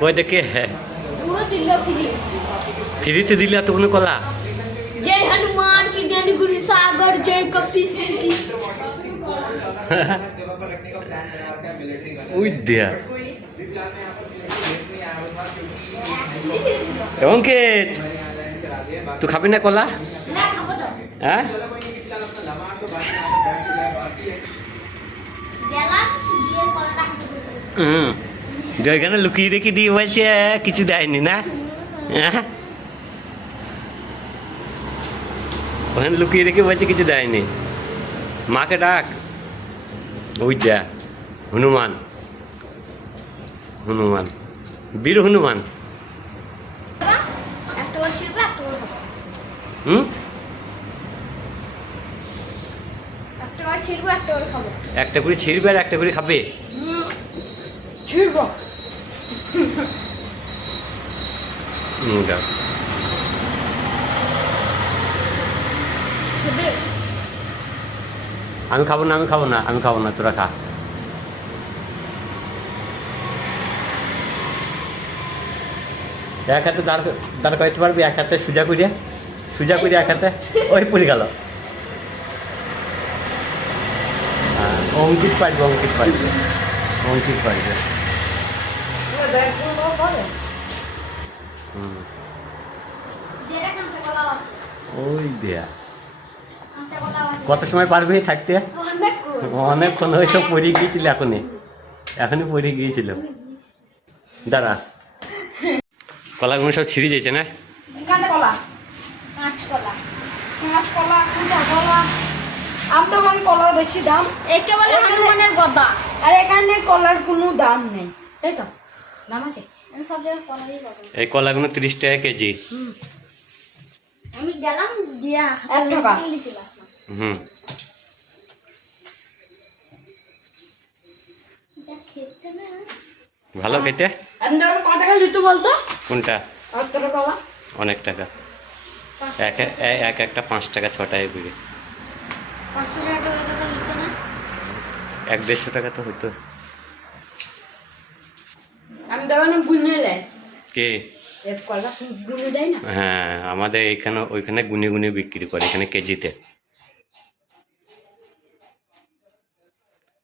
কই দেখে হ্যাঁ पूरा दिल फ्री ফ্রিতে দিলে এতগুলো কলা जय हनुमान की ज्ञान गुरु सागर जय कपीस की ওই দেয়া অঙ্কিত তুই খাবি না কলা ना खाबो तो হ্যাঁ गेला ये कलटा হুম এখানে লুকিয়ে রেখে দিয়ে বলছে কিছু দেয়নি না হ্যাঁ ওখানে লুকিয়ে রেখে বলছে কিছু দেয়নি মাকে ডাক ওই যা হনুমান হনুমান বীর হনুমান একটা করে ছিড়বে একটা করে খাবো হুম একটা করে ছিড়বে একটা করে খাবো একটা করে ছিঁড়বে আর একটা করে খাবে ছিড়বো দাও খাবে আমি খাবো না আমি খাবো না আমি খাবো না তোরা খা এক হাতে দাঁড় করাইতে পারবি এক হাতে সোজা করিয়া এক হাতে ওই পড়ে গেল অঙ্কিত পারবে হুম যেটা কাঁচা কলা আছে ওই দেয়া কাঁচা কলা আছে কত সময় পারবি থাকতে অনেক অনেকক্ষণ হয়তো পড়ে গিয়েছিল এখনই পড়ে গিয়েছিল দাঁড়া কলাগুলো সব ছিঁড়ে যেছে না কাঁচা কলা কাঁচ কলা কাঁচা কলা আম দোকান কলার বেশি দাম একে বলে হনুমানের গদা আর এখানে কলার কোনো দাম নেই তাই তো দাম আছে আমি সব জায়গায় কলাই গদা এই কলাগুলো 30 টাকা কেজি আমি গেলাম দিয়া 1 টাকা। হুম খেতে না ভালো খেতে আম দোকান কত টাকা দিতে বলতো কোনটা 8 টাকা কলা অনেক টাকা একটা 5 টাকা 6 টাকা করে 500 টাকা লিখে না 150 টাকা তো হতো আম দোকানে গুনে দেয় কে এক কলা গুনে দেয় না হ্যাঁ আমাদের ওইখানে গুনে বিক্রি করে এখানে কেজিতে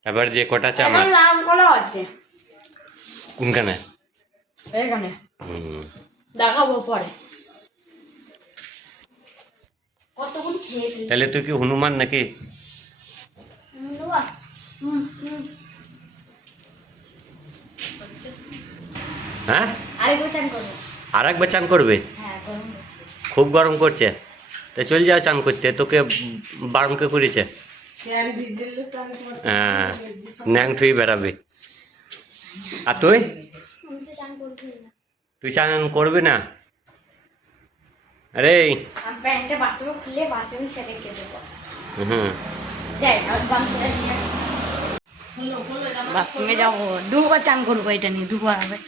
এবার যে কটা আছে এখন আমার লাল কলা আছে কোনখানে এখানে হুম দেখাবো পরে কতক্ষণ খেয়ে তাহলে তুই কি হনুমান নাকি বাবা হ্যাঁ আরেকবার চান করবো আর একবার চান করবে হ্যাঁ গরম হচ্ছে খুব গরম করছে তো চল যাও চান করতে তোকে বারণ কে করেছে হ্যাঁ ন্যাং ঠুই বেড়াবে আর তুই আমি তো চান করবি না তুই চান করবি না আরে আমি প্যান্টে বাথরুম খুলে বাথরুম সেরে খেয়ে দেবো হুম যাই আমি গামছাটা নিয়ে আসি বাথরুমে যাবো দুবার চান করবো এটা নিয়ে দুবার হবে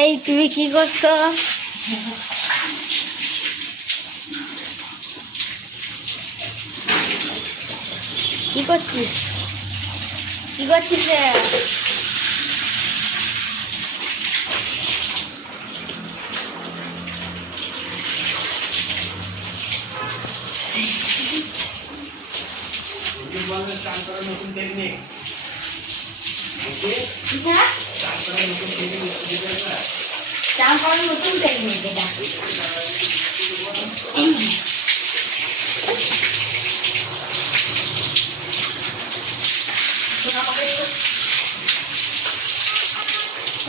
এই তুমি কি করছো কি করছিস রে? হ্যাঁ? চান করার নতুন টেকনিক এটা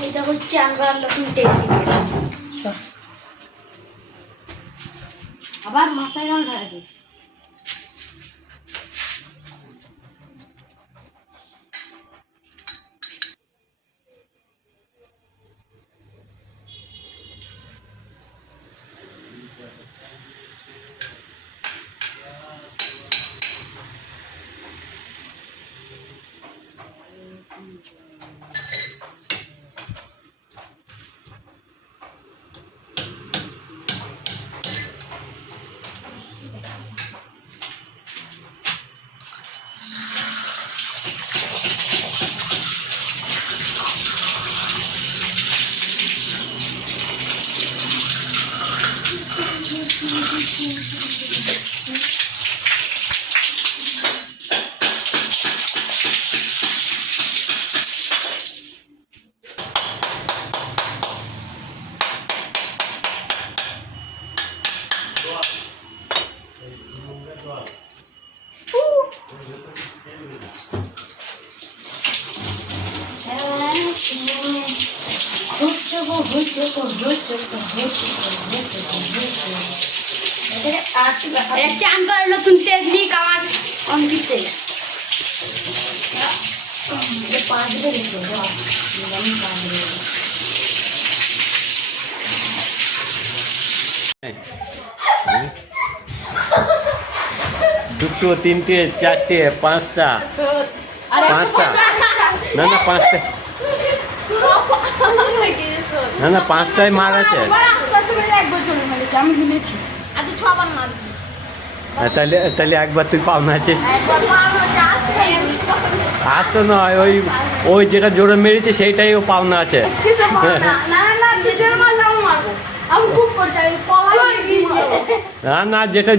এটা হচ্ছে চান করার নতুন টেকনিক আবার মাথায় জল ঢাকা চান করার নতুন টেকনিক আমার অঙ্কিতে। দুটো, তিনটে, চারটে, পাঁচটা, পাঁচটা, না না পাঁচটা, না না পাঁচটায় মার আছে। আমি গুনেছি। আচ্ছা 6 বার মারবি। তাহলে তাহলে একবার তুই পাওনা আছিস। একবার মারবো আসতে আজ তো নয়, ওই ওই যেটা জোরে মেরেছে সেইটাই ও পাওনা আছে। কিসে পাবো না? না না দুজন মারলাম মারবো। আমি খুব করে যাই কলা দিয়ে না না যেটা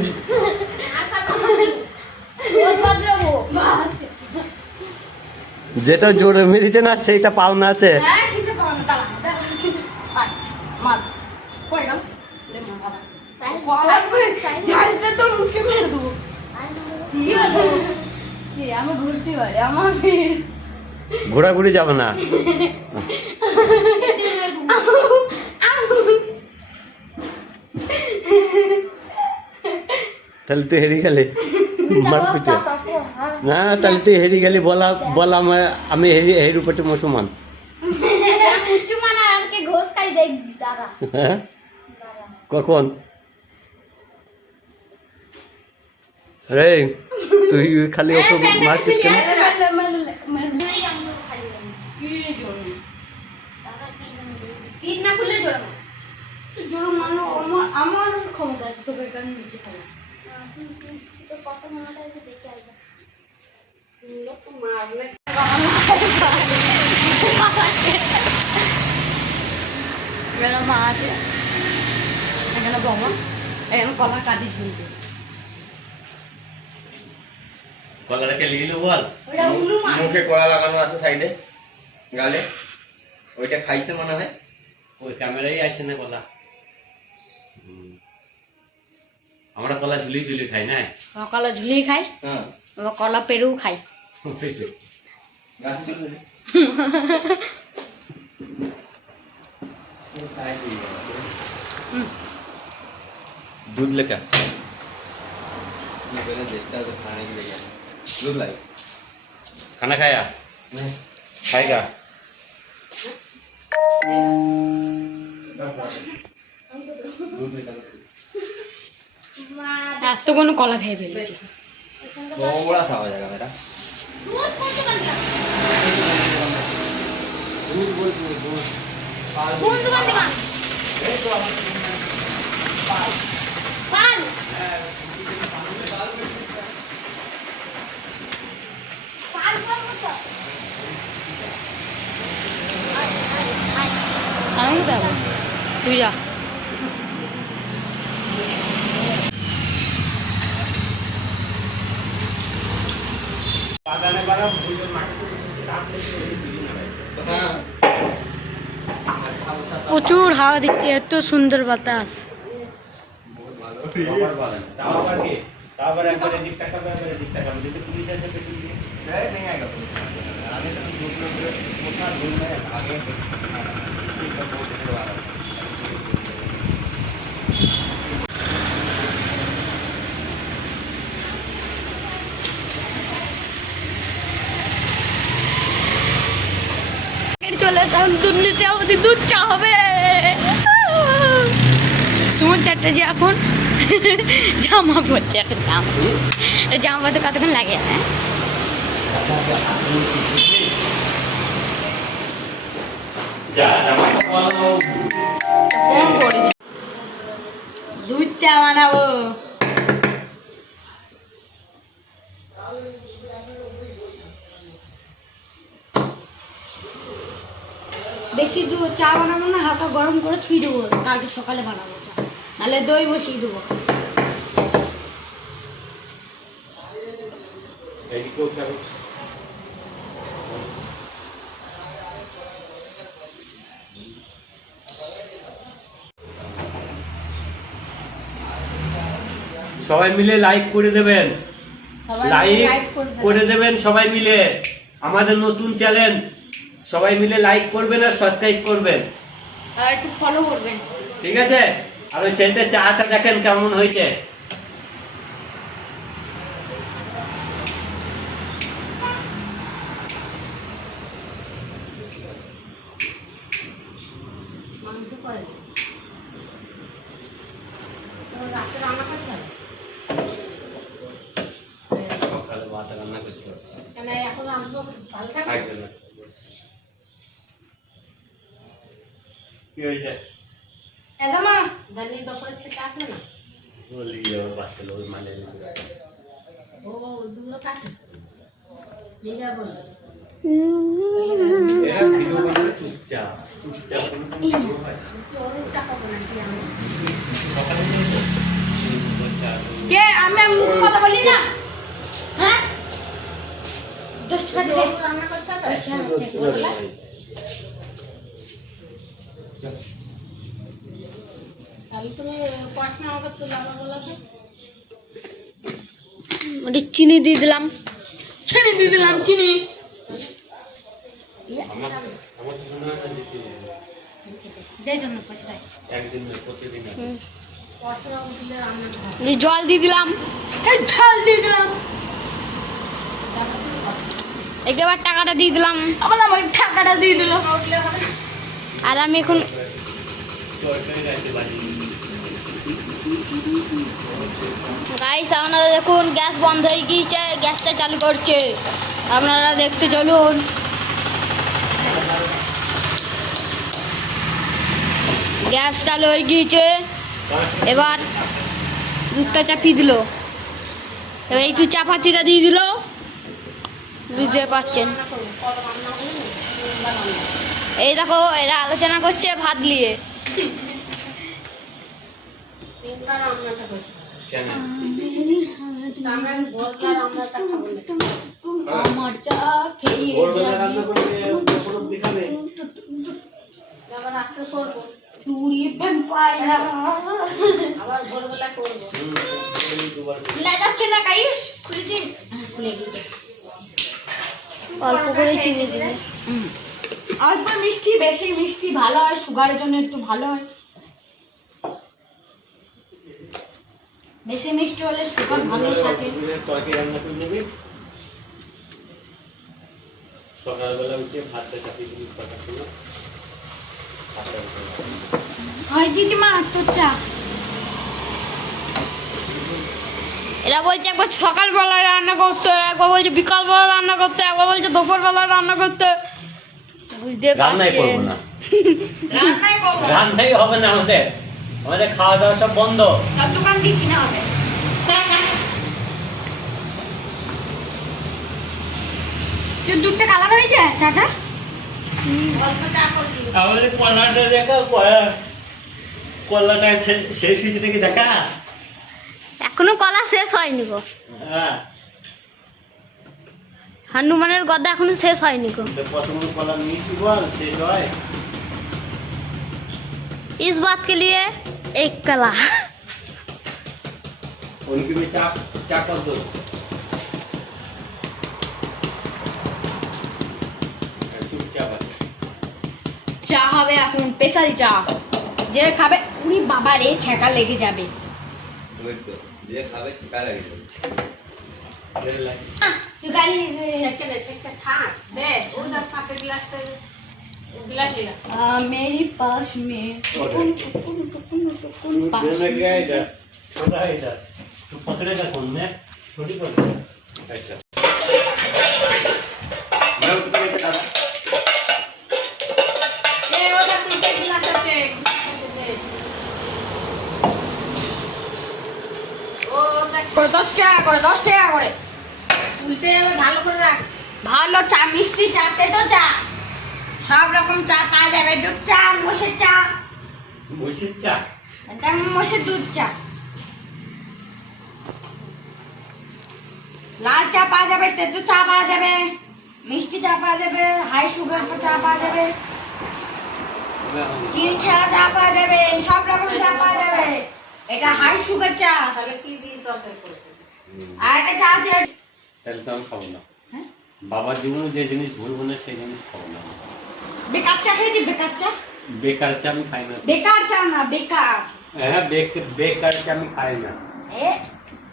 যেটা জোরে মেরেছে না সেইটা পাওনা আছে। হ্যাঁ কিসে পাবো না তালা কিসে মার কই গেল লে মার কলা জানতে তো মুখে মেরে দেবো কি আমি ঘুরতে পারি আমার ফির ঘোরাঘুরি যাবে না। তাহলে তুই হেরে গেলে মারপিটে। না তাহলে তুই হেরে গেলি, বলা বলা আমি হেরু পেটে মুসলমান। উঁচু মানা আর কে ঘোষ খাই দেখবি দাঁড়া। হ্যাঁ কখন রে তুই খালি ওকে মারছিস কেন? পিঠ না খুলে জোর আমার ক্ষমতা আছে তোকে গান নিচে খাবো তো কত মনে আছে দেখে আসবে। লোক মারলে এখানে মা আছে, এখানে বাবা, এখানে কলা কাটি ঝুলছে। কলাটাকে লিলো বল। ওটা হনুমান। মুখে কলা লাগানো আছে সাইডে গালে, ওইটা খাইছে মনে হয়। ওই ক্যামেরাই আসে না কলা। আমরা কলা ঝুলি ঝুলি খাই না। কলা ঝুলি খাই, হ্যাঁ আবার কলা পেরেও খাই। গাছে চলে যাবে। दूध लेकर मैं पहले देखता हूँ तो खाने के लिए दूध लाई खाना खाया नहीं खाएगा। दूध निकाल এত কোনো কলা খেয়ে ফেলেছি। थोड़ा सा हो जाएगा मेरा दूध कौन सा कर दूध बोल दूध कौन दुकान दिखा पान पान कौन सा আমি যাবো, তুই যা। প্রচুর হাওয়া দিচ্ছে, এত সুন্দর বাতাস। नहीं आएगा आगे से 2 किलोमीटर उतना दूर में आगे চলে এলাম দুধ নিতে, আমাদের দুধ চা হবে। সুমন চ্যাটার্জি এখন জামা পরছে, একটা জামা পরতে কতক্ষণ লাগে? হ্যাঁ দুধ চা বানাবো। বেশি দুধ চা বানাবো না, হালকা গরম করে ছুঁয়ে দেবো, কালকে সকালে বানাবো চা। নাহলে দই বসিয়ে দেবো। এইদিকেও খাবে। সবাই মিলে লাইক করে দেবেন, লাইক করে দেবেন সবাই মিলে। আমাদের নতুন চ্যানেল, সবাই মিলে লাইক করবেন আর সাবস্ক্রাইব করবেন, আর একটু ফলো করবেন, ঠিক আছে? আর ওই ছেলেটা চাটা দেখেন কেমন হয়েছে। মাংস করে রাতে রান্না করতে হবে। সকালে ভাত রান্না করতে হবে। কেন এখন আসবো ভালো থাকে খাইতে না। কি হয়েছে? একদমা জানি দুপুরে খেতে আসবে না। বলি ওর বাচ্চা লোক মানে ও দুটো কাটিস নিজে বল এরা ভিডিও বানালে চুপচাপ চুপচাপ কোনো কিছু হয়। ওর চাপা বানাচ্ছি আমি। সকালে কে আমি মুখ কথা বলি না? হ্যাঁ 10 টাকা দে রান্না করতে হবে। তাহলে তুমি পড়াশোনা আমাকে তুলে আমার বলাতে চিনি দিয়ে দিলাম। চিনি দিয়ে দিলাম চিনি। আমার আমার তো মনে হয় না যেতে দেই জন্য পয়সা একদিন না প্রতিদিন আসে। পড়াশোনা তুলে রান্না করতে এই জল দিয়ে দিলাম। এই ঝাল দিয়ে দিলাম। একেবার টাকাটা দিয়ে দিলাম। আবার আমাকে টাকাটা দিয়ে দিল। আর আমি এখন তরকারি রাখতে পারি। গাইস আপনারা দেখুন গ্যাস বন্ধ হয়ে গিয়েছে, গ্যাসটা চালু করছে, আপনারা দেখতে চলুন। গ্যাস চালু হয়ে গিয়েছে, এবার দুধটা চাপিয়ে দিল, এবার একটু চাপাতিটা দিয়ে দিল, বুঝতে পারছেন। এই দেখো এরা আলোচনা করছে ভাত নিয়ে। তিনবার রান্নাটা করতে কেন? আমরা ভোরবেলা রান্নাটা খাবো না। আমার চা খেয়ে ভোরবেলা রান্না করলে দুপুর অবধি খাবে। আবার রাতে করবো চুড়ি ভ্যাম্পায়ার আবার ভোরবেলা করবো। দুবার না যাচ্ছে না গাইস খুলে দিন। খুলে দিয়েছে। অল্প করে চিনি দিবে। অল্প মিষ্টি বেশি মিষ্টি ভালো হয়, সুগারের জন্য একটু ভালো হয়। বেশি মিষ্টি হলে সুগার ভালো থাকে। তরকারি রান্না করে নেবে, সকালবেলা উঠে ভাতটা চাপিয়ে দিবি কটার সময়। হয় দিদি মা তোর চা। এরা বলছে একবার সকালবেলায় রান্না করতে, একবার বলছে বিকালবেলা রান্না করতে, একবার বলছে দুপুরবেলা রান্না করতে। বুঝতে রান্নাই করবো পারছেন? না, রান্নাই করবো না। রান্নাই হবে না আমাদের। আমাদের খাওয়া দাওয়া সব বন্ধ। সব দোকান দিয়ে কিনা হবে। দুধটা কালার হয়ে যায় চাটা। অল্প চা করে দিবি। আমাদের কলাটা দেখা, কলাটা শেষ হয়েছে নাকি দেখা। এখনো কলা শেষ হয়নি গো, হ্যাঁ, হনুমানের গদা এখনো শেষ হয়নি গো। তো প্রথম কলা নিয়েছি বল শেষ হয়। इस बात के लिए एक कला। उनकी भी चा चा कर दो। चुपचाप চা হবে এখন স্পেশাল চা। যে খাবে উনি বাবা রে ছ্যাঁকা লেগে যাবে। ওই তো যে খাবে ছিটা লাগে যাবে। তুই গাড়ি ছেঁকে দে ছেঁকে থাক বেশ ওদের কাপে গ্লাসটা গ্লাস ले मेरे पास में गया इधर, छोटा है इधर, तो पकड़ेगा कौन? मैं छोटी पकड़। अच्छा, मैं उसको लेके आ रहा। ये ওটা দুটো গ্লাস আছে ও দেখ 10 টাকা করে 10 টাকা করে উল্টে এবার ভালো করে রাখ। ভালো চা মিষ্টি চাতে তো চা সব রকম চা পাওয়া যাবে, দুধ চা মোষের চা। মহিষের চা? এটা মোষের দুধ চা। লাল চা পাওয়া যাবে, তেঁতুল চা পাওয়া যাবে, মিষ্টি চা পাওয়া যাবে, হাই সুগার চা পাওয়া যাবে, চিনি ছাড়া চা পাওয়া যাবে, সব রকম চা পাওয়া যাবে। এটা হাই সুগার চা। আর একটা চা আছে, তাহলে তো আমি খাবো না। হ্যাঁ? বাবার জীবনে যে জিনিস ভুলবো না সেই জিনিস খাবো না। বেকার চা খেয়েছি, বেকার চা। বেকার চা আমি খাই না। বেকার চা না, বেকার। হ্যাঁ, বেকার চা আমি খাই না।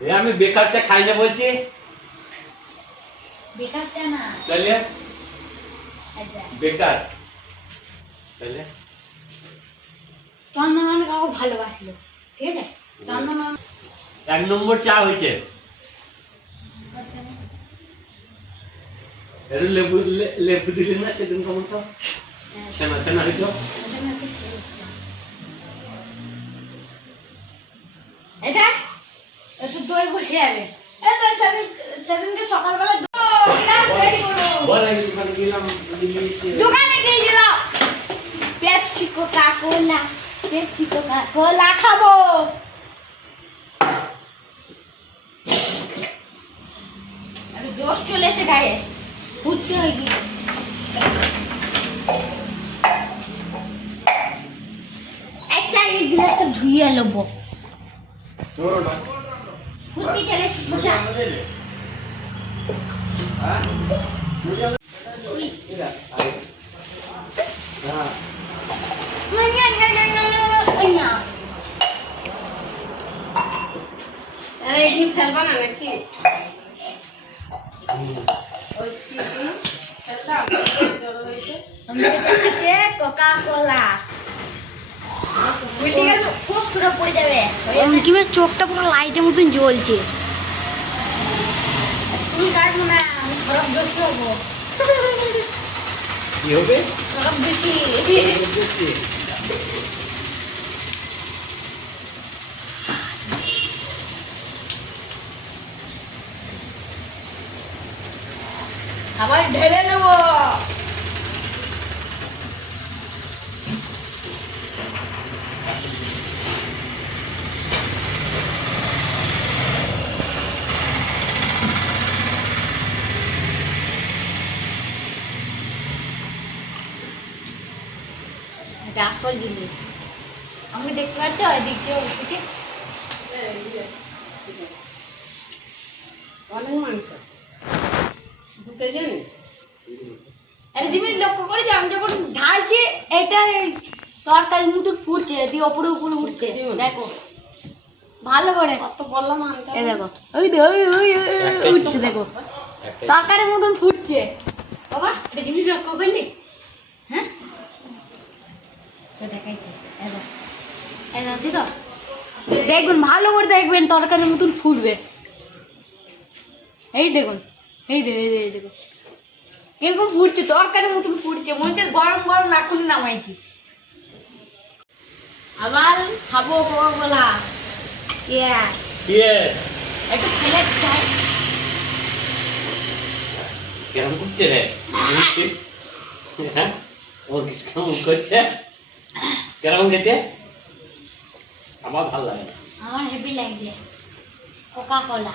এ আমি বেকার চা খাই না বলছি। বেকার চা না। তাহলে বেকার, তাহলে চন্দন কাউকে ভালোবাসলো, ঠিক আছে? চন্দন 1 নম্বর চা হয়েছে। লেবু দিলি না সেদিন কেমন তো চেনা চেনা হইতো। এটা একটু দই বসে যাবে। এটা সেদিনকে সকালবেলা দোকানে গিয়েছিলাম, পেপসি কোকা কোলা খাবো। আমি জোশ চলে এসে গায়ে উঠতে হয়ে গিয়ে একটা গ্লাসটা ধুয়ে নেবো। ফুটি চলে এসে সোজা ফেলবা না নাকি? কোকা কোলা পড়ে যাবে। অঙ্কিমের চোখটা পুরো লাইটের মতন জ্বলছে। তুমি কাটবো না, আমি সরব দোষ হবো। কি হবে? সরব বেশি। আবার ঢেলে নেবো। এটা আসল জিনিস। আমি দেখতে পাচ্ছ এদিক দিয়ে ওদিকে অনেক মাংস ঢুকে জানিস। একটা জিনিস লক্ষ্য করেছি, আমি যখন ঢালছি এটা তরকারির মতো ফুটছে, দিয়ে ওপরে উপরে উঠছে। দেখো ভালো করে, কত বললাম এই দেখো, ওই উঠছে, দেখো তরকারির মতন ফুটছে। বাবা একটা জিনিস লক্ষ্য করলি? হ্যাঁ দেখাইছে, তো দেখবেন, ভালো করে দেখবেন, তরকারির মতন ফুটবে। এই দেখুন, এই দেখুন কিরকম ফুটছে, তরকারির মতন ফুটছে, মনে হচ্ছে গরম গরম নাকুনি নামাইছি। আবার খাবো কোলা। একটু খেলে যাই। কেমন করছে রে? হ্যাঁ, ও কেমন করছে? কেমন খেতে? আমার ভালো লাগে না। আমার হেভি লাগছে কোকা কোলা।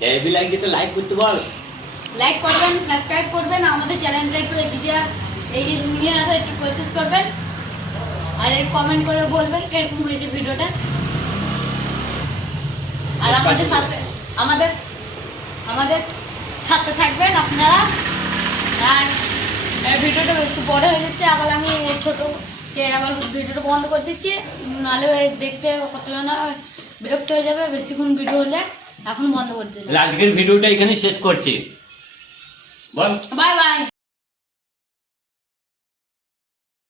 হেভি লাগে তো লাইক করতে বল। লাইক করবেন, সাবস্ক্রাইব করবেন, আমাদের চ্যানেলটা একটু এই যে নিয়ে আসা একটু প্রসেস করবেন, আর কমেন্ট করে বলবেন কিরকম হয়েছে ভিডিওটা। আর আমাদের সাথে থাকবেন আপনারা। আর ভিডিওটা বেশি বড় হয়ে যাচ্ছে, আবার আমি আবার ভিডিওটা বন্ধ করে দিচ্ছি, নাহলে দেখতে কতজন বিরক্ত হয়ে যাবে বেশিক্ষণ ভিডিও হলে। এখন বন্ধ করে দিলাম। আজকের ভিডিওটা এখানে শেষ করছি। বল বাই বাই।